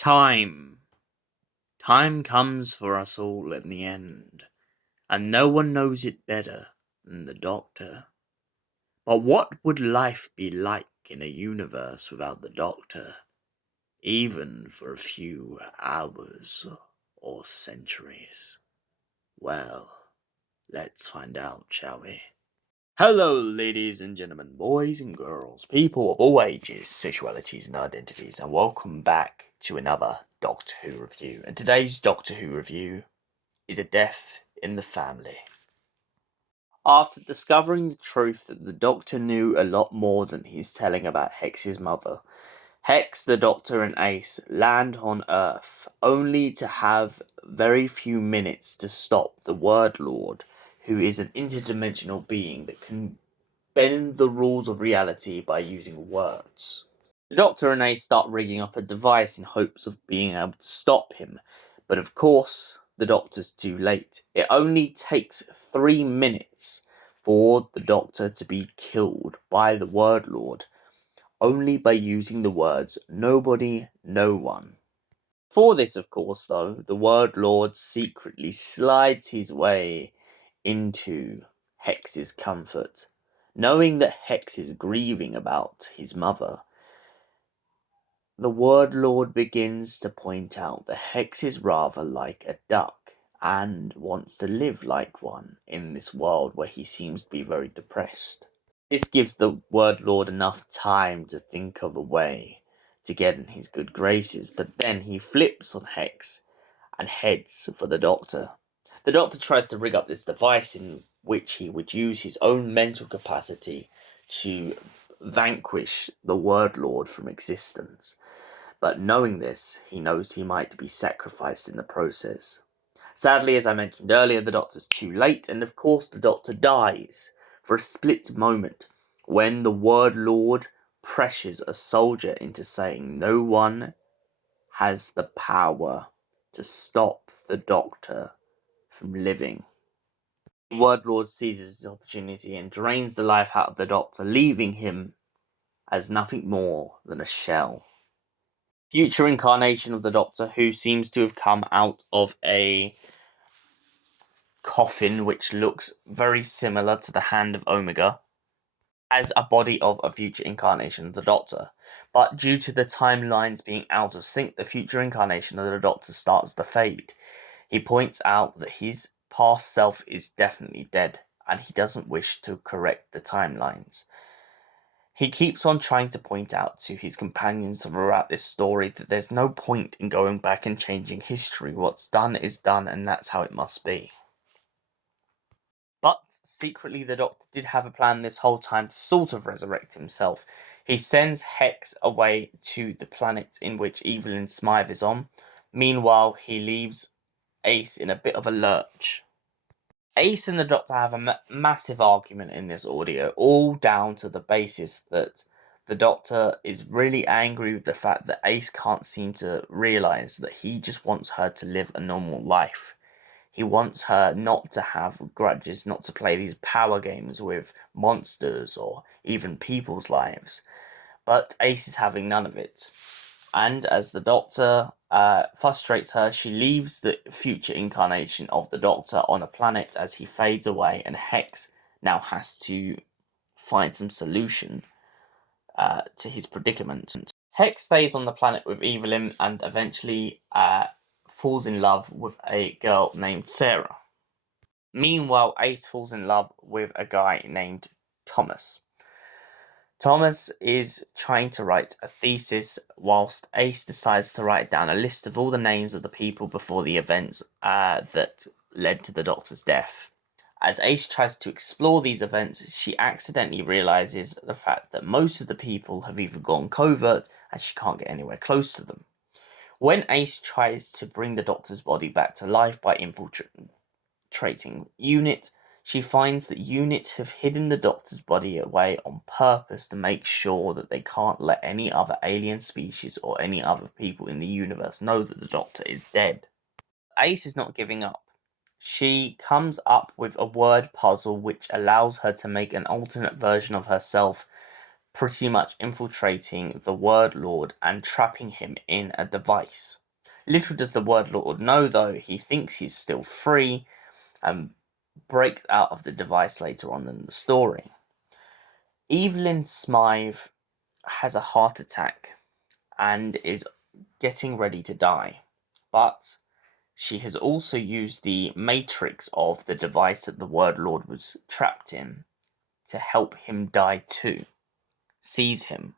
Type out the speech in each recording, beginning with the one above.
Time. Time comes for us all in the end, and no one knows it better than the Doctor. But what would life be like in a universe without the Doctor, even for a few hours or centuries? Well, let's find out, shall we? Hello, ladies and gentlemen, boys and girls, people of all ages, sexualities, and identities, and welcome back to another Doctor Who review. And today's Doctor Who review is A Death in the Family. After discovering the truth that the Doctor knew a lot more than he's telling about Hex's mother, Hex, the Doctor, and Ace land on Earth, only to have very few minutes to stop the Word Lord, who is an interdimensional being that can bend the rules of reality by using words. The Doctor and Ace start rigging up a device in hopes of being able to stop him, but of course, the Doctor's too late. It only takes 3 minutes for the Doctor to be killed by the Word Lord, only by using the words nobody, no one. For this, of course, though, the Word Lord secretly slides his way into Hex's comfort. Knowing that Hex is grieving about his mother, the Word Lord begins to point out that Hex is rather like a duck and wants to live like one in this world where he seems to be very depressed. This gives the Word Lord enough time to think of a way to get in his good graces, but then he flips on Hex and heads for the Doctor. The Doctor tries to rig up this device in which he would use his own mental capacity to vanquish the Word Lord from existence. But knowing this, he knows he might be sacrificed in the process. Sadly, as I mentioned earlier, the Doctor's too late, and of course the Doctor dies for a split moment when the Word Lord pressures a soldier into saying no one has the power to stop the Doctor from living. The Word Lord seizes his opportunity and drains the life out of the Doctor, leaving him as nothing more than a shell. Future incarnation of the Doctor, who seems to have come out of a coffin which looks very similar to the Hand of Omega, as a body of a future incarnation of the Doctor. But due to the timelines being out of sync, the future incarnation of the Doctor starts to fade. He points out that his past self is definitely dead, and he doesn't wish to correct the timelines. He keeps on trying to point out to his companions throughout this story that there's no point in going back and changing history. What's done is done, and that's how it must be. But secretly, the Doctor did have a plan this whole time to sort of resurrect himself. He sends Hex away to the planet in which Evelyn Smythe is on. Meanwhile, he leaves Ace in a bit of a lurch. Ace and the Doctor have a massive argument in this audio, all down to the basis that the Doctor is really angry with the fact that Ace can't seem to realise that he just wants her to live a normal life. He wants her not to have grudges, not to play these power games with monsters or even people's lives. But Ace is having none of it. And as the Doctor frustrates her, she leaves the future incarnation of the Doctor on a planet as he fades away, and Hex now has to find some solution to his predicament. Hex stays on the planet with Evelyn and eventually falls in love with a girl named Sarah. Meanwhile, Ace falls in love with a guy named Thomas. Thomas is trying to write a thesis whilst Ace decides to write down a list of all the names of the people before the events that led to the Doctor's death. As Ace tries to explore these events, she accidentally realises the fact that most of the people have either gone covert and she can't get anywhere close to them. When Ace tries to bring the Doctor's body back to life by infiltrating UNIT, she finds that UNIT have hidden the Doctor's body away on purpose to make sure that they can't let any other alien species or any other people in the universe know that the Doctor is dead. Ace is not giving up. She comes up with a word puzzle which allows her to make an alternate version of herself pretty much infiltrating the Word Lord and trapping him in a device. Little does the Word Lord know, though, he thinks he's still free and breaks out of the device later on in the story. Evelyn Smyth has a heart attack and is getting ready to die, but she has also used the matrix of the device that the Word Lord was trapped in to help him die too, seize him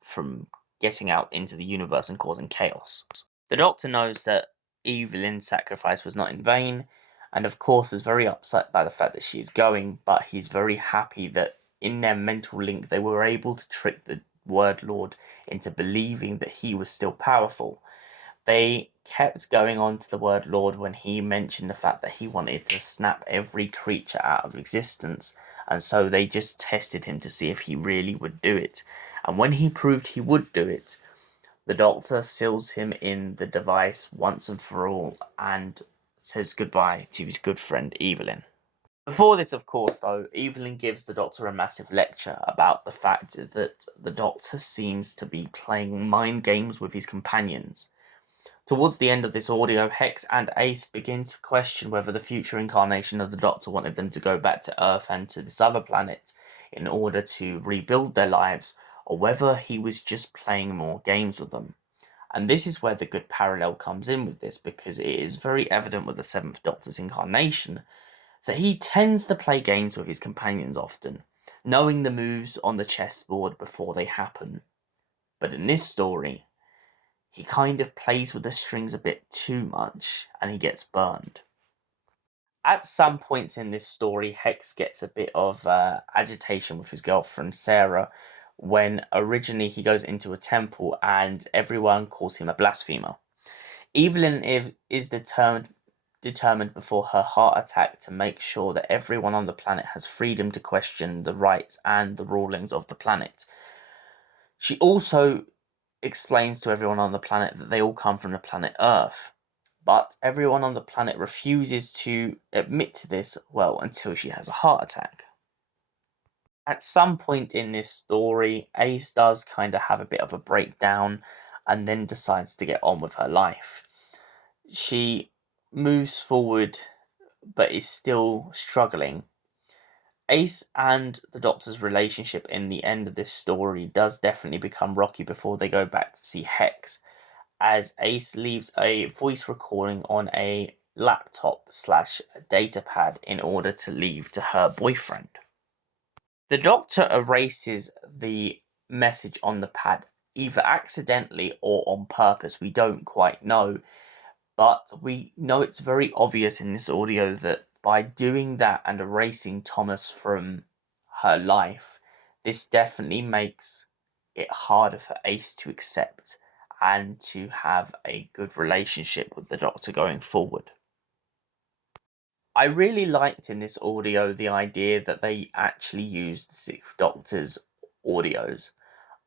from getting out into the universe and causing chaos. The Doctor knows that Evelyn's sacrifice was not in vain, and of course is very upset by the fact that she is going, but he's very happy that in their mental link they were able to trick the Word Lord into believing that he was still powerful. They kept going on to the Word Lord when he mentioned the fact that he wanted to snap every creature out of existence, and so they just tested him to see if he really would do it. And when he proved he would do it, the Doctor seals him in the device once and for all and says goodbye to his good friend Evelyn. Before this, of course, though, Evelyn gives the Doctor a massive lecture about the fact that the Doctor seems to be playing mind games with his companions. Towards the end of this audio, Hex and Ace begin to question whether the future incarnation of the Doctor wanted them to go back to Earth and to this other planet in order to rebuild their lives, or whether he was just playing more games with them. And this is where the good parallel comes in with this, because it is very evident with the Seventh Doctor's incarnation that he tends to play games with his companions often, knowing the moves on the chessboard before they happen. But in this story, he kind of plays with the strings a bit too much, and he gets burned. At some points in this story, Hex gets a bit of agitation with his girlfriend Sarah, when originally he goes into a temple and everyone calls him a blasphemer. Evelyn is determined before her heart attack to make sure that everyone on the planet has freedom to question the rights and the rulings of the planet. She also explains to everyone on the planet that they all come from the planet Earth, but everyone on the planet refuses to admit to this, well, until she has a heart attack. At some point in this story, Ace does kind of have a bit of a breakdown and then decides to get on with her life. She moves forward but is still struggling. Ace and the Doctor's relationship in the end of this story does definitely become rocky before they go back to see Hex, as Ace leaves a voice recording on a laptop/data pad in order to leave to her boyfriend. The Doctor erases the message on the pad, either accidentally or on purpose, we don't quite know, but we know it's very obvious in this audio that by doing that and erasing Thomas from her life, this definitely makes it harder for Ace to accept and to have a good relationship with the Doctor going forward. I really liked in this audio the idea that they actually used the Sixth Doctor's audios.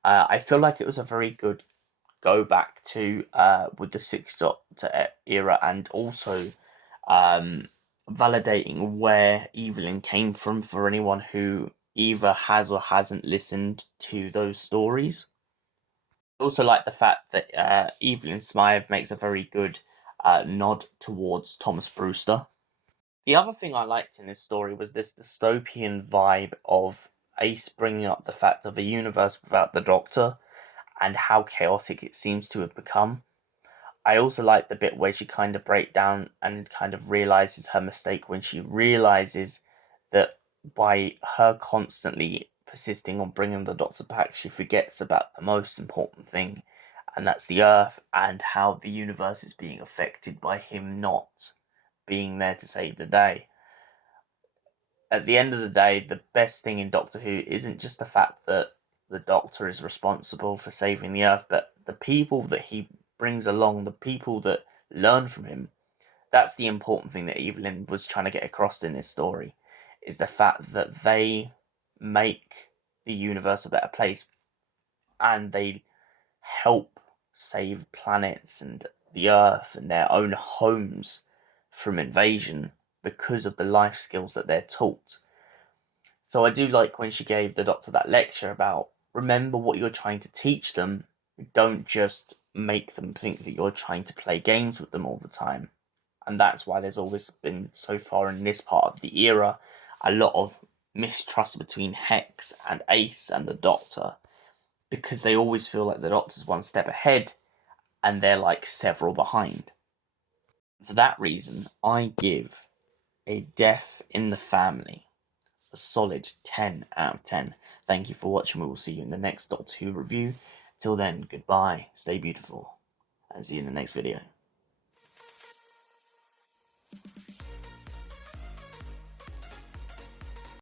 I feel like it was a very good go back to with the Sixth Doctor era, and also validating where Evelyn came from for anyone who either has or hasn't listened to those stories. I also like the fact that Evelyn Smyth makes a very good nod towards Thomas Brewster. The other thing I liked in this story was this dystopian vibe of Ace bringing up the fact of a universe without the Doctor and how chaotic it seems to have become. I also like the bit where she kind of breaks down and kind of realizes her mistake when she realizes that by her constantly persisting on bringing the Doctor back, she forgets about the most important thing, and that's the Earth and how the universe is being affected by him not being there to save the day. At the end of the day, the best thing in Doctor Who isn't just the fact that the Doctor is responsible for saving the Earth, but the people that he brings along, the people that learn from him. That's the important thing that Evelyn was trying to get across in this story, is the fact that they make the universe a better place and they help save planets and the Earth and their own homes from invasion because of the life skills that they're taught. So I do like when she gave the Doctor that lecture about remember what you're trying to teach them. Don't just make them think that you're trying to play games with them all the time. And that's why there's always been, so far in this part of the era, a lot of mistrust between Hex and Ace and the Doctor, because they always feel like the Doctor's one step ahead and they're like several behind. For that reason, I give A Death in the Family a solid 10 out of 10. Thank you for watching. We will see you in the next Doctor Who review. Till then, goodbye, stay beautiful, and see you in the next video.